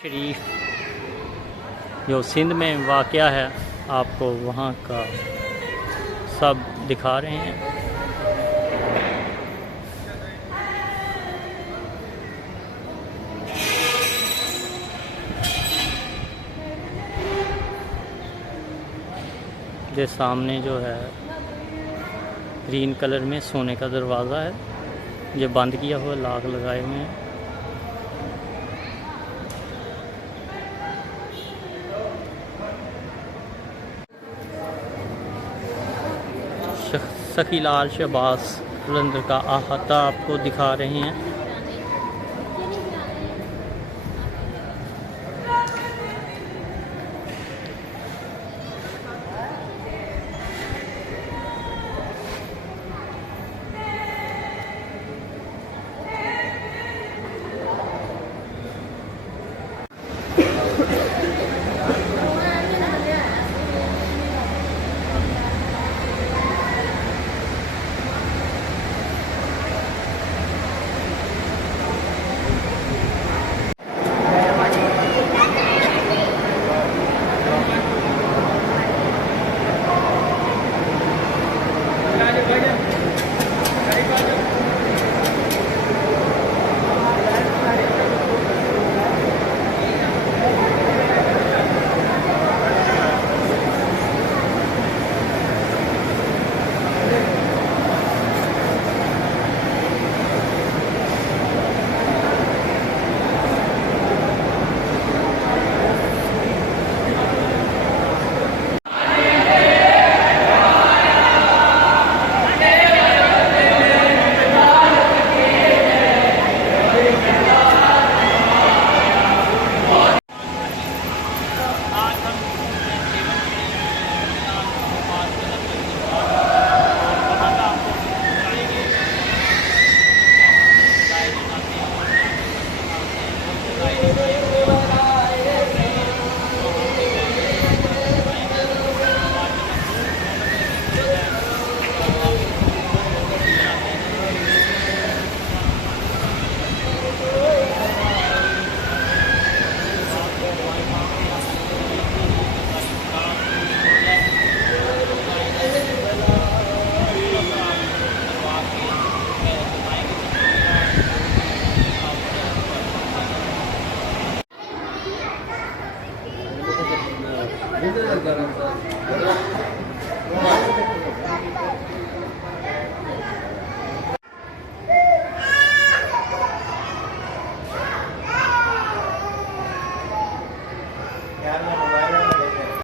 शरीफ जो सिंध में वाक़या है, आपको वहाँ का सब दिखा रहे हैं। ये सामने जो है ग्रीन कलर में सोने का दरवाज़ा है, ये बंद किया हुआ, लाक लगाए हुए हैं। सखीलाल शहबाज कलंदर का अहाता आपको दिखा रहे हैं। Ini